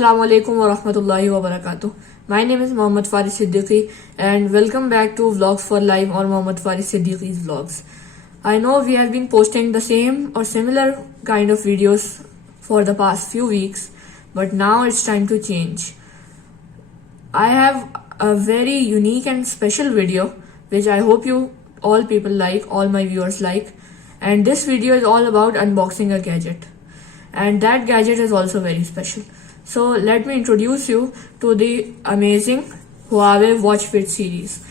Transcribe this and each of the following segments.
Assalamu alaikum wa rahmatullahi wa barakatuh. My name is Mohammad Faris Siddiqui and welcome back to Vlogs for Life or Mohammad Faris Siddiqui's Vlogs. I know we have been posting the same or similar kind of videos for the past few weeks, but now it's time to change. I have a very unique and special video which I hope you all people like, all my viewers like, and this video is all about unboxing a gadget, and that gadget is also very special. So let me introduce you to the amazing Huawei Watch Fit series.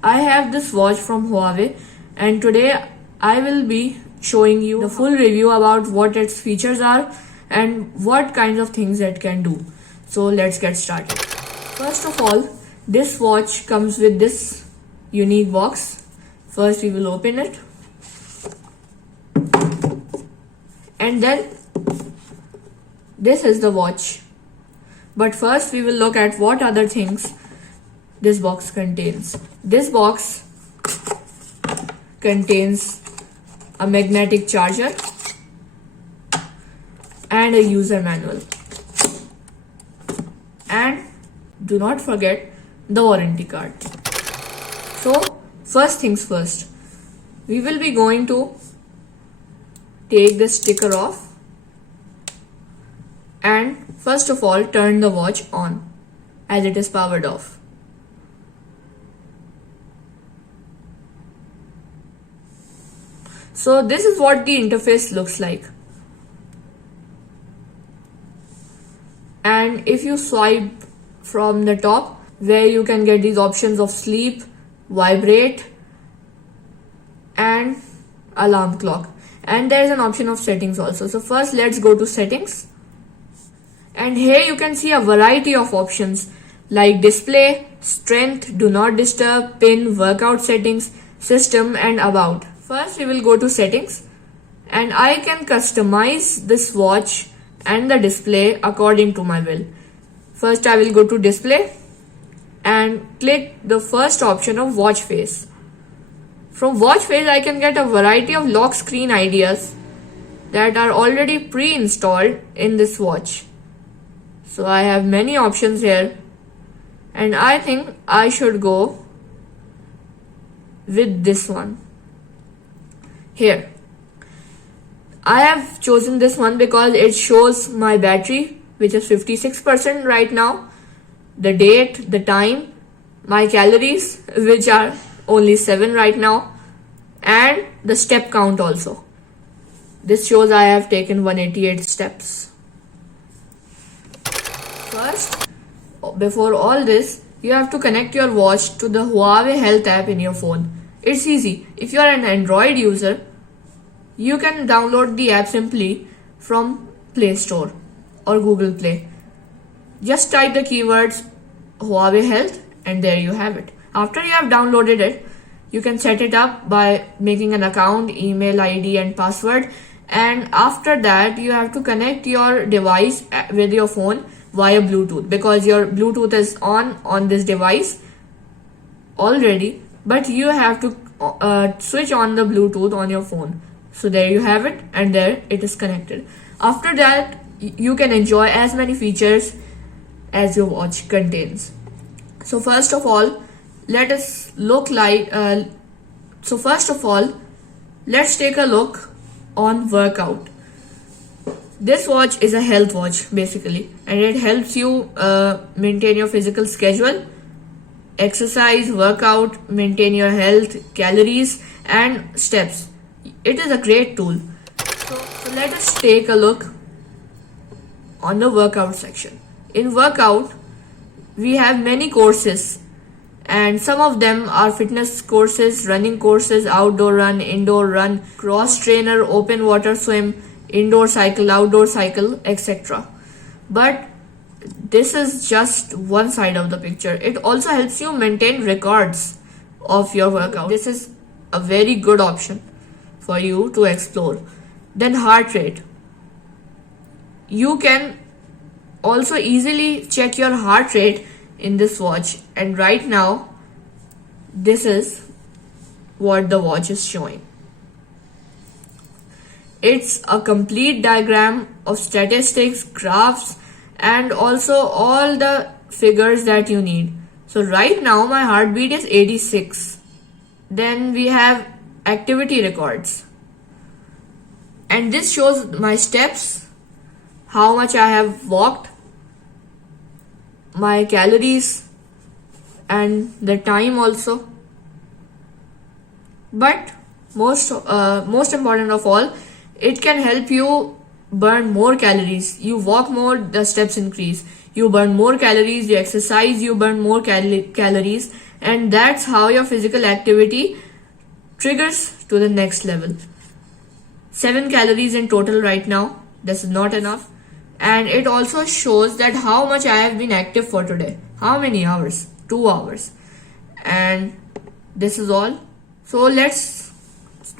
I have this watch from Huawei and today I will be showing you the full review about what its features are and what kinds of things it can do. So let's get started. First of all, this watch comes with this unique box. First we will open it and then this is the watch. But first we will look at what other things this box contains. This box contains a magnetic charger and a user manual. And do not forget the warranty card. So first things first, we will be going to take the sticker off and first of all turn the watch on as it is powered off. So this is what the interface looks like. And if you swipe from the top, where you can get these options of sleep, vibrate and alarm clock, and there is an option of settings also. So first let's go to settings, and here you can see a variety of options like display, strength, do not disturb, pin, workout settings, system and about. First we will go to settings and I can customize this watch and the display according to my will. First I will go to display and click the first option of watch face. From watch face I can get a variety of lock screen ideas that are already pre-installed in this watch. So I have many options here and I think I should go with this one. Here I have chosen this one because it shows my battery, which is 56% right now, the date, the time, my calories, which are only 7 right now, and the step count also. This shows I have taken 188 steps. First, before all this, you have to connect your watch to the Huawei Health app in your phone. It's easy. If you are an Android user, you can download the app simply from Play Store or Google Play. Just type the keywords Huawei Health and there you have it. After you have downloaded it, you can set it up by making an account, email ID and password, and after that you have to connect your device with your phone via Bluetooth, because your Bluetooth is on this device already, but you have to switch on the Bluetooth on your phone. So there you have it, and there it is connected. After that you can enjoy as many features as your watch contains. So first of all, let's take a look on workout. This watch is a health watch basically, and it helps you maintain your physical schedule, exercise, workout, maintain your health, calories and steps. It is a great tool. So let us take a look on the workout section. In workout, we have many courses, and some of them are fitness courses, running courses, outdoor run, indoor run, cross trainer, open water swim, indoor cycle, outdoor cycle, etc. But this is just one side of the picture. It also helps you maintain records of your workout. This is a very good option for you to explore. Then heart rate. You can also easily check your heart rate in this watch, and right now this is what the watch is showing. It's a complete diagram of statistics, graphs and also all the figures that you need. So right now my heartbeat is 86. Then we have activity records, and this shows my steps, how much I have walked, my calories, and the time also. But most important of all, it can help you burn more calories. You walk more, the steps increase. You burn more calories. You exercise, you burn more calories, and that's how your physical activity triggers to the next level. 7 calories in total right now. This is not enough. And it also shows that how much I have been active for today. How many hours? 2 hours. And this is all. So let's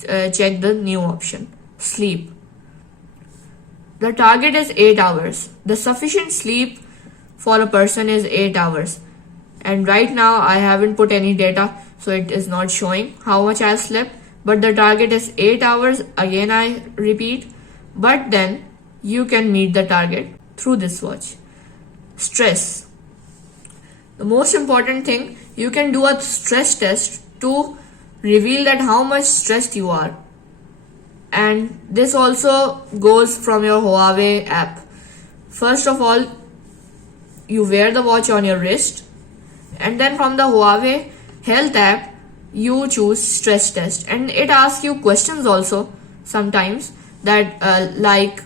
check the new option, sleep. The target is 8 hours. The sufficient sleep for a person is 8 hours. And right now I haven't put any data, so it is not showing how much I have slept. But the target is 8 hours. Again I repeat. But then you can meet the target through this watch. Stress. The most important thing, you can do a stress test to reveal that how much stressed you are. And this also goes from your Huawei app. First of all, you wear the watch on your wrist, and then from the Huawei health app you choose stress test, and it asks you questions also sometimes that like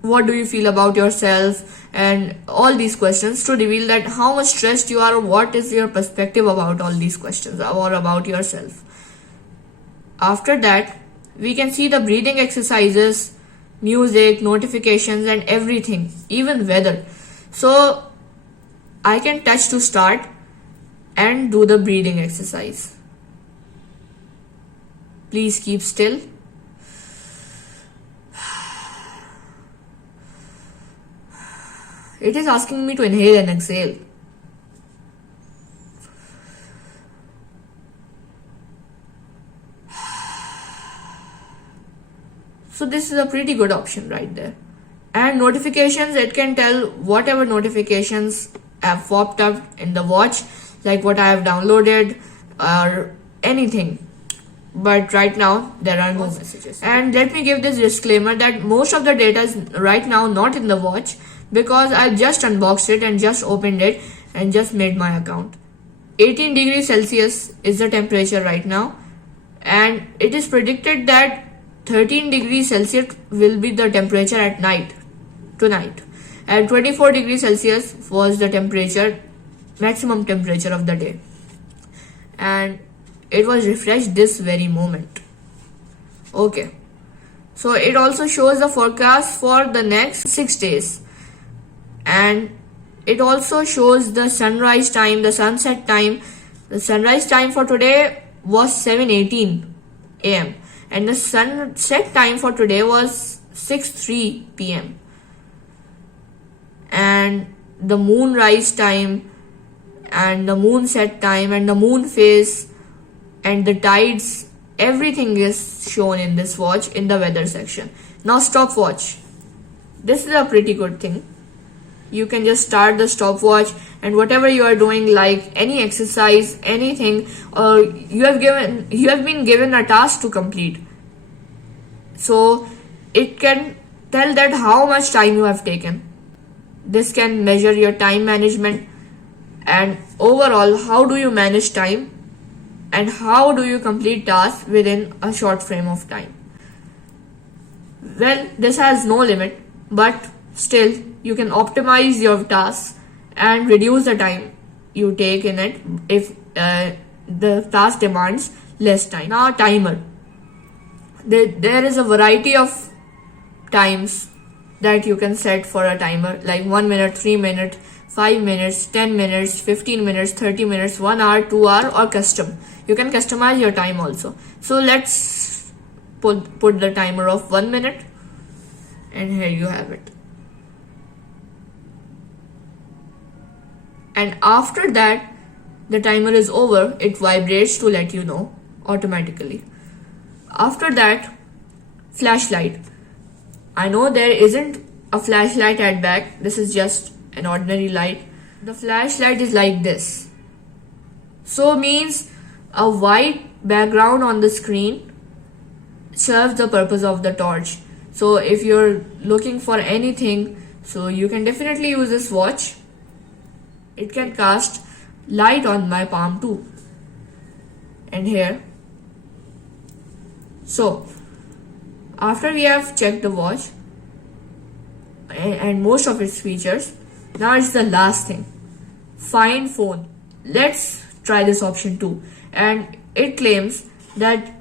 what do you feel about yourself, and all these questions to reveal that how much stressed you are, what is your perspective about all these questions or about yourself. After that, we can see the breathing exercises, music, notifications, and everything, even weather. So I can touch to start and do the breathing exercise. Please keep still. It is asking me to inhale and exhale. So this is a pretty good option right there. And notifications, it can tell whatever notifications have popped up in the watch, like what I have downloaded or anything. But right now there are no messages. And let me give this disclaimer that most of the data is right now not in the watch, because I just unboxed it and just opened it and just made my account. 18 degrees Celsius is the temperature right now, and it is predicted that 13 degrees Celsius will be the temperature at night tonight, and 24 degrees Celsius was the temperature, maximum temperature of the day, and it was refreshed this very moment. Okay, so it also shows the forecast for the next 6 days, and it also shows the sunrise time, the sunset time. The sunrise time for today was 7:18 a.m. and the sunset time for today was 6:03 p.m. and the moonrise time and the moonset time and the moon phase and the tides, everything is shown in this watch in the weather section. Now stopwatch. This is a pretty good thing. You can just start the stopwatch, and whatever you are doing, like any exercise, anything, or you have been given a task to complete, so it can tell that how much time you have taken. This can measure your time management and overall how do you manage time and how do you complete tasks within a short frame of time. Well, this has no limit, but still you can optimize your tasks and reduce the time you take in it if the task demands less time. Now timer. There is a variety of times that you can set for a timer, like 1 minute, 3 minutes, 5 minutes, 10 minutes, 15 minutes, 30 minutes, 1 hour, 2 hour, or custom. You can customize your time also. So let's put the timer of 1 minute, and here you have it. And after that, the timer is over, it vibrates to let you know automatically. After that, flashlight. I know there isn't a flashlight at back. This is just an ordinary light. The flashlight is like this. So means a white background on the screen serves the purpose of the torch. So if you're looking for anything, so you can definitely use this watch. It can cast light on my palm too, and here. So after we have checked the watch and most of its features, now it's the last thing, find phone. Let's try this option too, and it claims that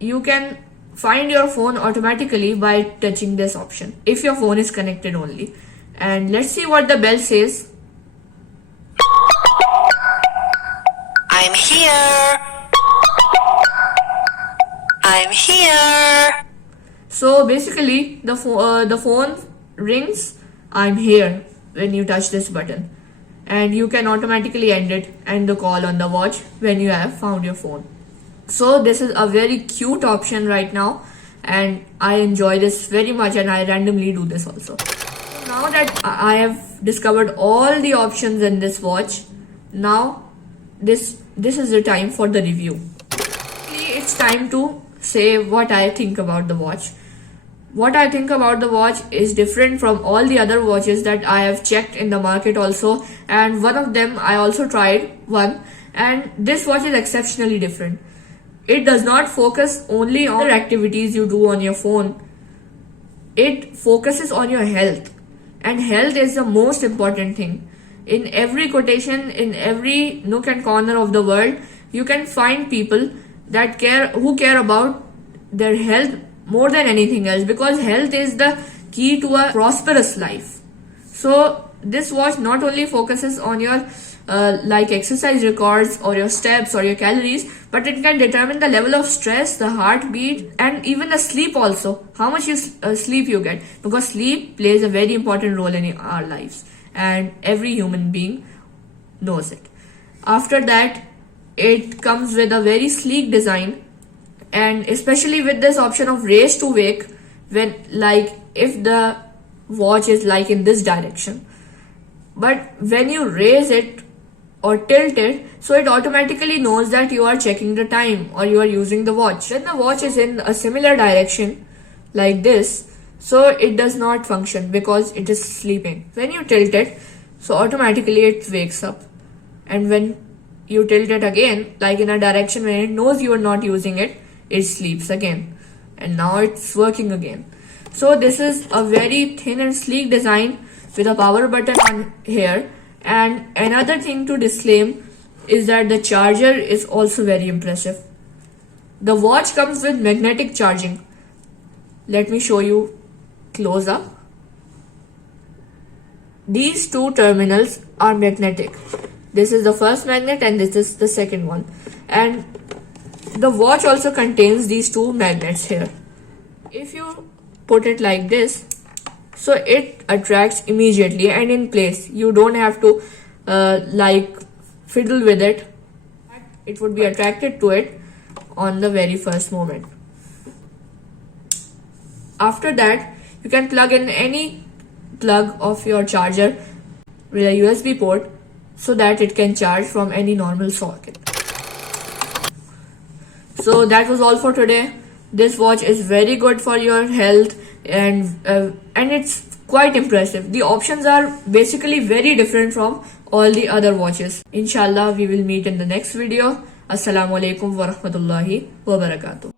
you can find your phone automatically by touching this option if your phone is connected only. And let's see what the bell says. I'm here. I'm here. So basically the phone rings, I'm here, when you touch this button, and you can automatically end it and the call on the watch when you have found your phone. So this is a very cute option right now, and I enjoy this very much, and I randomly do this also. Now that I have discovered all the options in this watch, now this is the time for the review. It's time to say what I think about the watch. What I think about the watch is different from all the other watches that I have checked in the market also, and one of them I also tried one, and this watch is exceptionally different. It does not focus only on the activities you do on your phone. It focuses on your health, and health is the most important thing. In every quotation, in every nook and corner of the world, you can find people that who care about their health more than anything else, because health is the key to a prosperous life. So this watch not only focuses on your like exercise records or your steps or your calories, but it can determine the level of stress, the heartbeat, and even the sleep also, how much sleep you get, because sleep plays a very important role in our lives, and every human being knows it. After that, it comes with a very sleek design, and especially with this option of raise to wake, when like if the watch is like in this direction, but when you raise it or tilt it, so it automatically knows that you are checking the time or you are using the watch. When the watch is in a similar direction like this, so it does not function because it is sleeping. When you tilt it, so automatically it wakes up, and when you tilt it again like in a direction when it knows you are not using it, it sleeps again, and now it's working again. So this is a very thin and sleek design with a power button on here. And another thing to disclaim is that the charger is also very impressive. The watch comes with magnetic charging. Let me show you close up. These two terminals are magnetic. This is the first magnet and this is the second one. And the watch also contains these two magnets here. If you put it like this, so it attracts immediately and in place. You don't have to like fiddle with it. It would be attracted to it on the very first moment. After that, you can plug in any plug of your charger with a USB port so that it can charge from any normal socket. So that was all for today. This watch is very good for your health, and it's quite impressive. The options are basically very different from all the other watches. Inshallah, we will meet in the next video. Assalamu alaikum wa rahmatullahi wa barakatuh.